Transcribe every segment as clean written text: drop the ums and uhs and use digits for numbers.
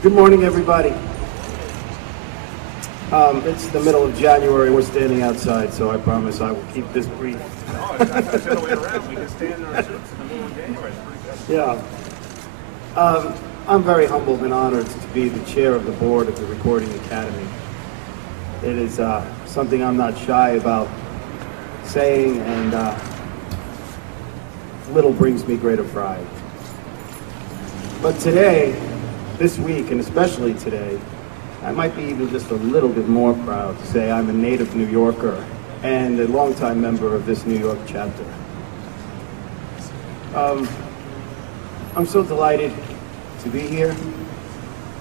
Good morning, everybody. It's the middle of January. We're standing outside, so I promise I will keep this brief. No, it's not the other way around. We can stand in our suits in the middle of January. It's pretty good. Yeah. I'm very humbled and honored to be the chair of the board of the Recording Academy. It is something I'm not shy about saying, and little brings me greater pride. But today, this week, and especially today, I might be even just a little bit more proud to say I'm a native New Yorker and a longtime member of this New York chapter. I'm so delighted to be here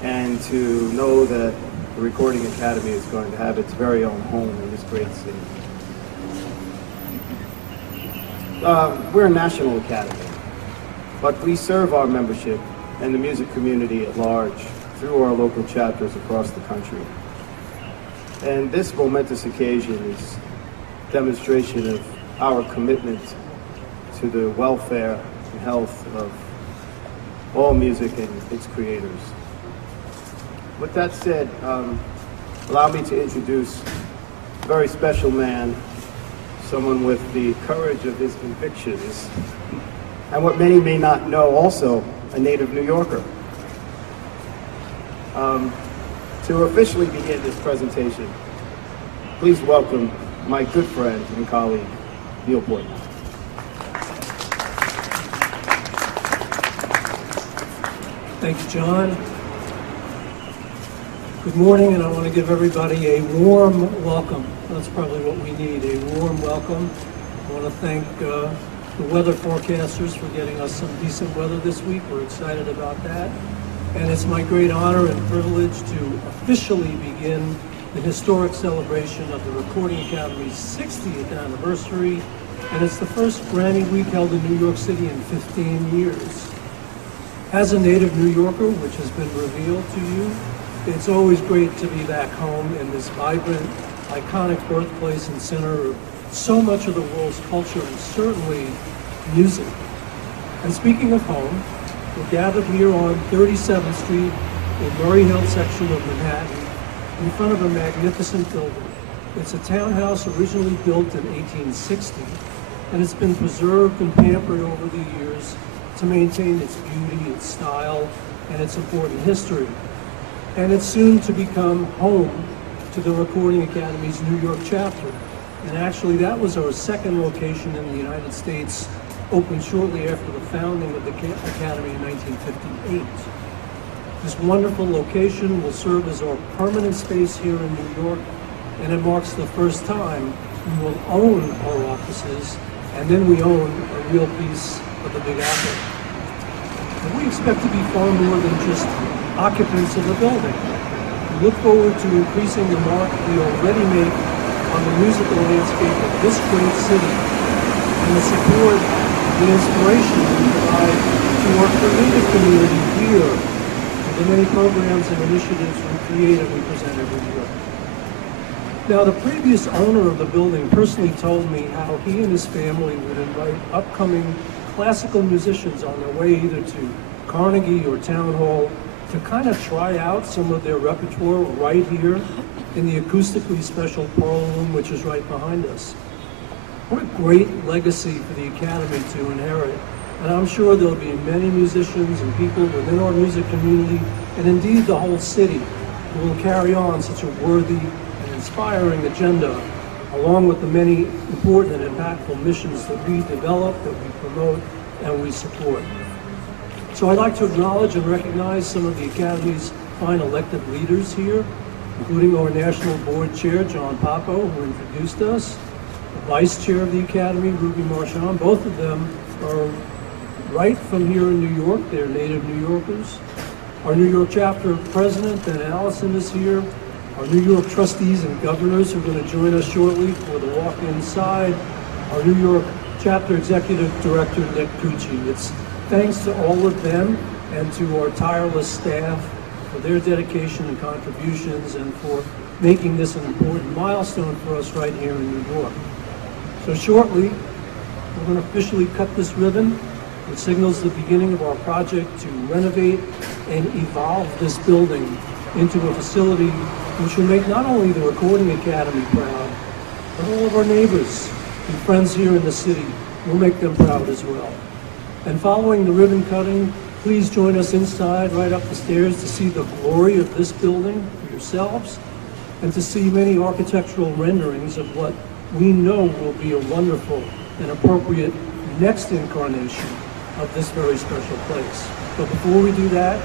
and to know that the Recording Academy is going to have its very own home in this great city. We're a national academy, but we serve our membership and the music community at large through our local chapters across the country. And this momentous occasion is a demonstration of our commitment to the welfare and health of all music and its creators. With that said, allow me to introduce a very special man, someone with the courage of his convictions, and what many may not know, also a native New Yorker. To officially begin this presentation, please welcome my good friend and colleague, Neil Portnow. Thank you, John. Good morning, and I want to give everybody a warm welcome. That's probably what we need, a warm welcome. I want to thank the weather forecasters for getting us some decent weather this week. We're excited about that. And it's my great honor and privilege to officially begin the historic celebration of the Recording Academy's 60th anniversary. And it's the first Grammy Week held in New York City in 15 years. As a native New Yorker, which has been revealed to you, it's always great to be back home in this vibrant, iconic birthplace and center of so much of the world's culture and certainly music. And speaking of home, we're gathered here on 37th Street in Murray Hill section of Manhattan in front of a magnificent building. It's a townhouse originally built in 1860, and it's been preserved and pampered over the years to maintain its beauty, its style, and its important history. And it's soon to become home to the Recording Academy's New York chapter. And actually, that was our second location in the United States, opened shortly after the founding of the Academy in 1958. This wonderful location will serve as our permanent space here in New York, and it marks the first time we will own our offices, and then we own a real piece of the Big Apple. And we expect to be far more than just occupants of the building. We look forward to increasing the mark we already make on the musical landscape of this great city, and the support, the inspiration we provide to our creative community here, and the many programs and initiatives we create and we present every year. Now, the previous owner of the building personally told me how he and his family would invite upcoming classical musicians on their way either to Carnegie or Town Hall to kind of try out some of their repertoire right here in the acoustically special parlor room, which is right behind us. What a great legacy for the Academy to inherit. And I'm sure there'll be many musicians and people within our music community, and indeed the whole city, who will carry on such a worthy and inspiring agenda, along with the many important and impactful missions that we develop, that we promote, and we support. So I'd like to acknowledge and recognize some of the Academy's fine elected leaders here, including our National Board Chair, John Papo, who introduced us, the Vice Chair of the Academy, Ruby Marchand. Both of them are right from here in New York. They're native New Yorkers. Our New York Chapter President, Ben Allison, is here. Our New York trustees and governors are going to join us shortly for the walk inside. Our New York Chapter Executive Director, Nick Cucci. It's thanks to all of them and to our tireless staff for their dedication and contributions and for making this an important milestone for us right here in New York. So shortly, we're going to officially cut this ribbon, which signals the beginning of our project to renovate and evolve this building into a facility which will make not only the Recording Academy proud, but all of our neighbors and friends here in the city. Will make them proud as well. And following the ribbon cutting, please join us inside, right up the stairs, to see the glory of this building for yourselves, and to see many architectural renderings of what we know will be a wonderful and appropriate next incarnation of this very special place. But before we do that,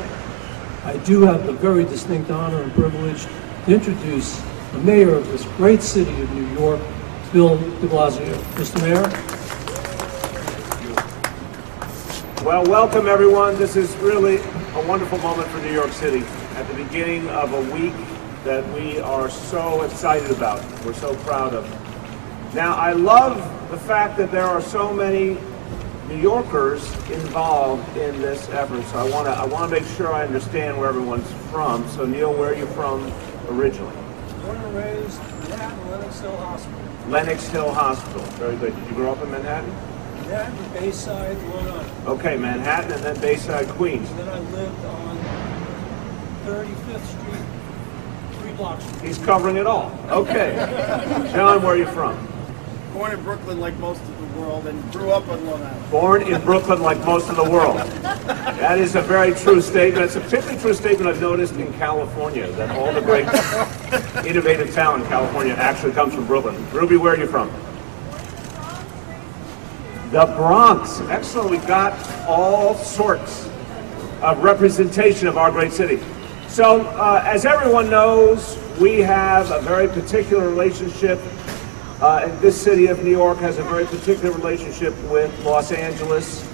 I do have the very distinct honor and privilege to introduce the mayor of this great city of New York, Bill de Blasio. Mr. Mayor. Well, welcome everyone. This is really a wonderful moment for New York City at the beginning of a week that we are so excited about, we're so proud of. Now, I love the fact that there are so many New Yorkers involved in this effort, so I want to make sure I understand where everyone's from. So Neil, where are you from originally? Born and raised Manhattan, Lenox Hill Hospital. Lenox Hill Hospital. Very good. Did you grow up in Manhattan? Manhattan, Bayside, Long Island. Okay, Manhattan and then Bayside, Queens. And then I lived on 35th Street, 3 blocks. He's covering it all. Okay. John, where are you from? Born in Brooklyn like most of the world and grew up on Long Island. Born in Brooklyn like most of the world. That is a very true statement. It's a particularly true statement I've noticed in California, that all the great innovative talent in California actually comes from Brooklyn. Ruby, where are you from? The Bronx. Excellent. We've got all sorts of representation of our great city. So, as everyone knows, we have a very particular relationship. And this city of New York has a very particular relationship with Los Angeles,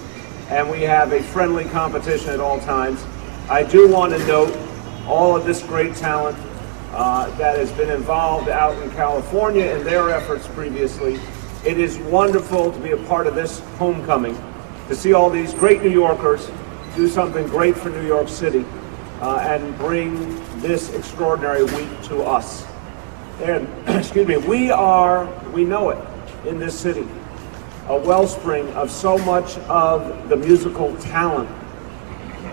and we have a friendly competition at all times. I do want to note all of this great talent that has been involved out in California in their efforts previously. It is wonderful to be a part of this homecoming, to see all these great New Yorkers do something great for New York City and bring this extraordinary week to us. And, excuse me, we know it in this city, a wellspring of so much of the musical talent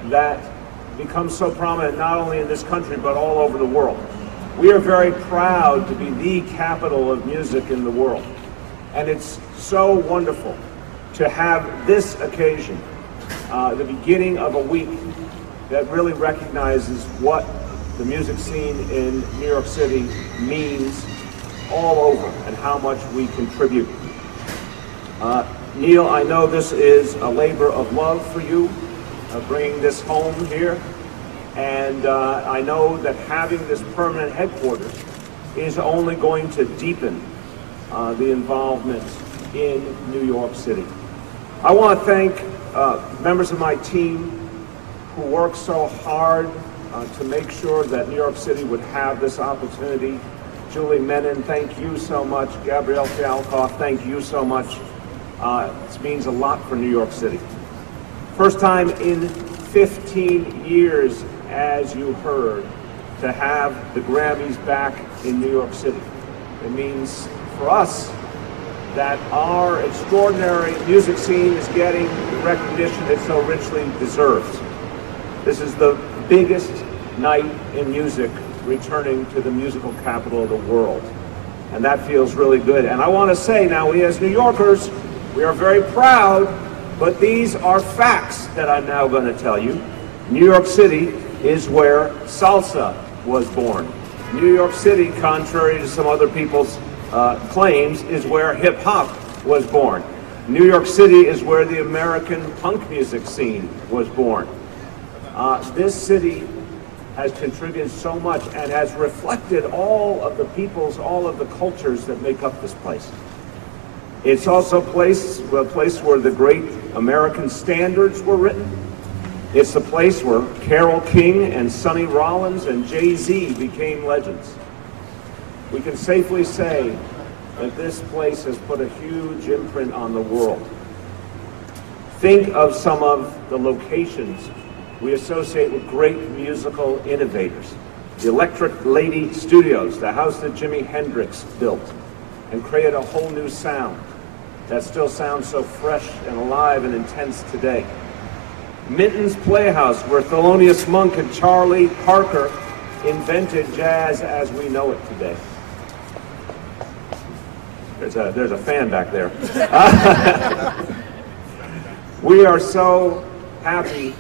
that becomes so prominent not only in this country but all over the world. We are very proud to be the capital of music in the world. And it's so wonderful to have this occasion, the beginning of a week that really recognizes what the music scene in New York City means all over and how much we contribute. Neil, I know this is a labor of love for you, bringing this home here. And I know that having this permanent headquarters is only going to deepen the involvement in New York City. I want to thank members of my team who worked so hard to make sure that New York City would have this opportunity. Julie Menon, thank you so much. Gabrielle Fialkoff, thank you so much. This means a lot for New York City. First time in 15 years, as you heard, to have the Grammys back in New York City. It means for us that our extraordinary music scene is getting the recognition it so richly deserves. This is the biggest night in music returning to the musical capital of the world. And that feels really good. And I want to say now, we as New Yorkers, we are very proud, but these are facts that I'm now going to tell you. New York City is where salsa was born. New York City, contrary to some other people's claims, is where hip-hop was born. New York City is where the American punk music scene was born. This city has contributed so much and has reflected all of the peoples, all of the cultures that make up this place. It's also a place where the great American standards were written. It's the place where Carole King and Sonny Rollins and Jay-Z became legends. We can safely say that this place has put a huge imprint on the world. Think of some of the locations we associate with great musical innovators. The Electric Lady Studios, the house that Jimi Hendrix built and created a whole new sound that still sounds so fresh and alive and intense today. Minton's Playhouse, where Thelonious Monk and Charlie Parker invented jazz as we know it today. There's a fan back there. We are so happy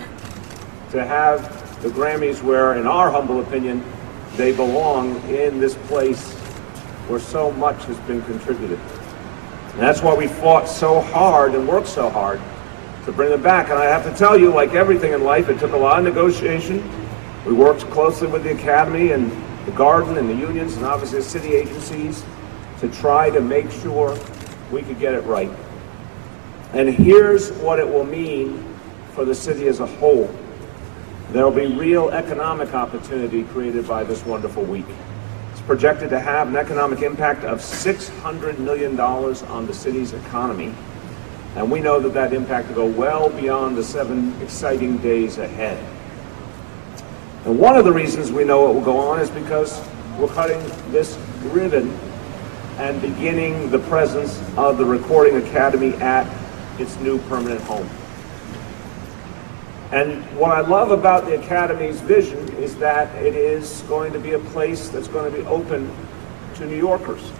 to have the Grammys where, in our humble opinion, they belong, in this place where so much has been contributed. And that's why we fought so hard and worked so hard to bring them back. And I have to tell you, like everything in life, it took a lot of negotiation. We worked closely with the Academy and the Garden and the unions and obviously the city agencies to try to make sure we could get it right. And here's what it will mean for the city as a whole. There will be real economic opportunity created by this wonderful week. It's projected to have an economic impact of $600 million on the city's economy. And we know that that impact will go well beyond the 7 exciting days ahead. And one of the reasons we know it will go on is because we're cutting this ribbon and beginning the presence of the Recording Academy at its new permanent home. And what I love about the Academy's vision is that it is going to be a place that's going to be open to New Yorkers.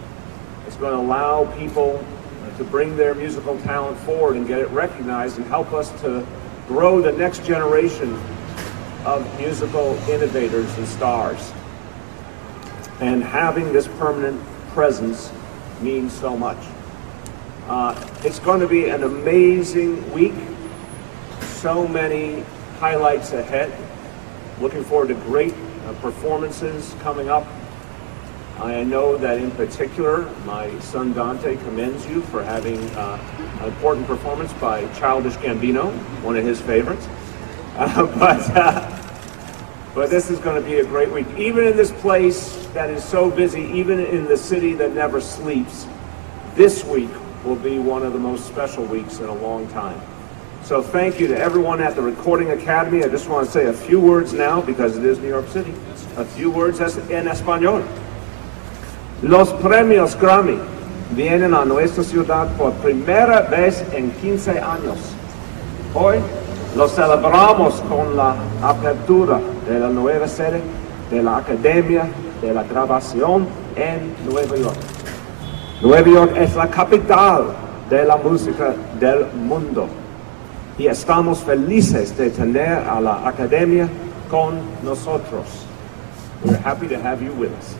It's going to allow people to bring their musical talent forward and get it recognized and help us to grow the next generation of musical innovators and stars. And having this permanent presence means so much. It's going to be an amazing week. So many highlights ahead. Looking forward to great performances coming up. I know that in particular, my son Dante commends you for having an important performance by Childish Gambino, one of his favorites. But this is going to be a great week. Even in this place that is so busy, even in the city that never sleeps, this week will be one of the most special weeks in a long time. So thank you to everyone at the Recording Academy. I just want to say a few words now, because it is New York City. A few words en español. Los premios Grammy vienen a nuestra ciudad por primera vez en 15 años. Hoy los celebramos con la apertura de la nueva sede de la Academia de la Grabación en Nueva York. Nueva York es la capital de la música del mundo. Y estamos felices de tener a la Academia con nosotros. We're happy to have you with us.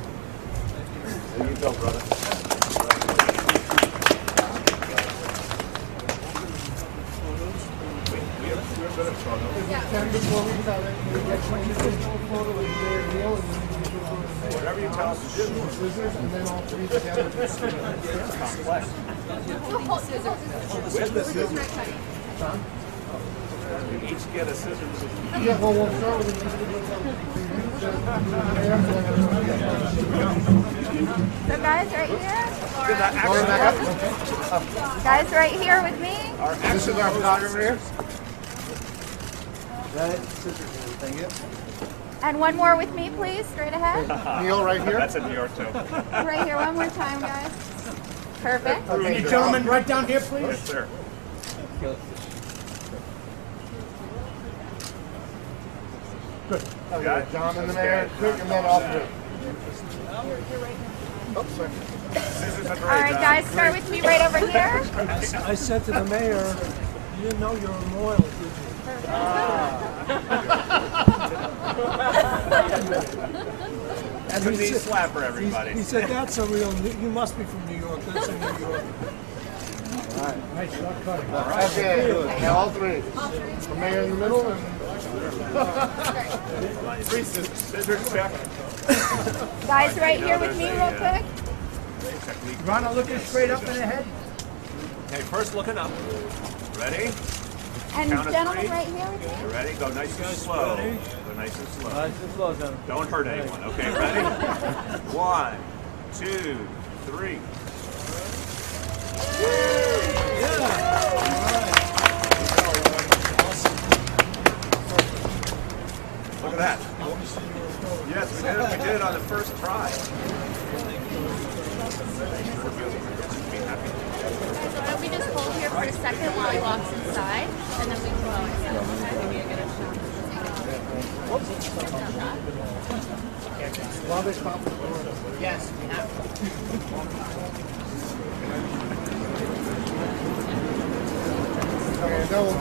There you go, brother. Whatever you tell us to do. And then all three together. Complex. With the scissors. You each get a scissors. Yeah, well, we'll start with So guys right here? Guys right here with me? This is our photographer here. And one more with me, please, straight ahead. Neil right here. That's in New York, too. Right here, one more time, guys. Perfect. Can you gentlemen right down here, please? Yes, sir. Good. Okay, John and the mayor, quick, and then I'll do it. All right, guys, start with me right over here. I said to the mayor, you didn't know you were loyal, did you? And the slap for everybody. He said, that's a real, you must be from New York, that's a New York. All right, nice shot cutting. All right. Okay, now all three. The mayor in the middle and... Three scissors check. Guys right here with me real quick. Ronald, looking straight up in the head. Okay, first looking up. Ready? And Count of gentlemen three. right here with me. You ready? Go nice and slow. ready? Go nice and slow. Nice and slow, gentlemen. Don't hurt anyone. Okay, ready? 1, 2, 3. Look at that. Yes, we did it. We did it on the first try. Be happy. why don't we just hold here for a second while he walks inside, and then we can go inside. Yes, we have to. And that will